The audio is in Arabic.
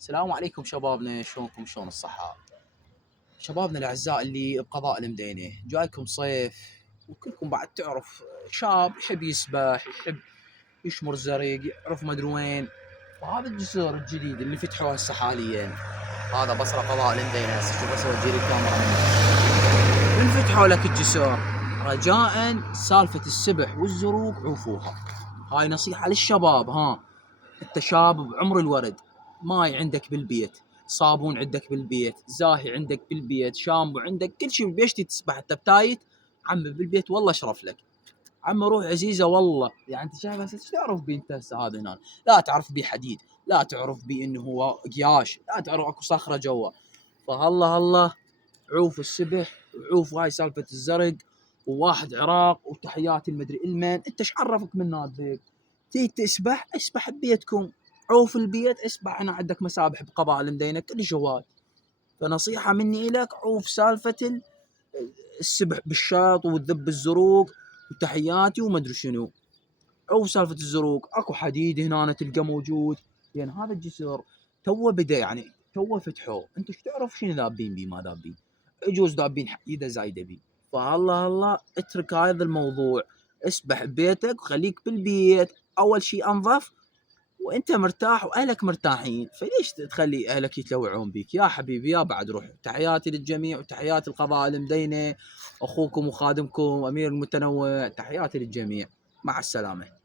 السلام عليكم شبابنا، شلونكم؟ شلون الصحة؟ شبابنا الأعزاء اللي بقضاء المدينة، جايكم صيف وكلكم بعد تعرف شاب يحب يسبح، يحب يشمر زرق، يعرف ما ادري وين. فهذا الجسر الجديد اللي فتحوه هسه حاليا، هذا بصرة قضاء المدينة. هسه شوف، هسه اوجي الكاميرا من فتحوا لك الجسر رجاء سالفة السبح والزروق عوفوها. هاي نصيحة للشباب. انت شاب بعمر الورد، ماي عندك بالبيت، صابون عندك بالبيت، زاهي عندك بالبيت، شامبو عندك، كل شيء بيشتي تسبح انت بتايت عمي بالبيت. والله اشرف لك عمي، روح عزيزه والله. يعني انت شايف هسه ايش تعرف بيه انت هسه هذا هنا؟ لا تعرف بيه حديد، لا تعرف بيه انه هو قياش، لا تعرف اكو صخره جوا. فهلا هلا عوف السبح، وعوف هاي سالفه الزرق، وواحد عراق، وتحياتي المدري المن. انت ايش عرفك من هذيك؟ تيجي تسبح اسبح ببيتكم، عوف البيت اسبح. هنا عندك مسابح بقضاء المدينه كل جوال. فنصيحه مني لك، عوف سالفه السبح بالشاط والذب الزروق، وتحياتي وما ادري شنو. عوف سالفه الزروق، اكو حديد هنا تلقى موجود. يعني هذا الجسر تو بدا، يعني تو فتحوه. انت ايش تعرف شنو ذابين بيه ما ذابين؟ يجوز ذابين حديده زايده بيه. فهلا هلا اترك هذا الموضوع، اسبح ببيتك وخليك بالبيت. اول شيء انظف وانت مرتاح واهلك مرتاحين، فليش تخلي اهلك يتلوعون بيك يا حبيبي؟ يا بعد روح. تحياتي للجميع وتحياتي القضاء المدينه، اخوكم وخادمكم امير المتنوع. تحياتي للجميع، مع السلامه.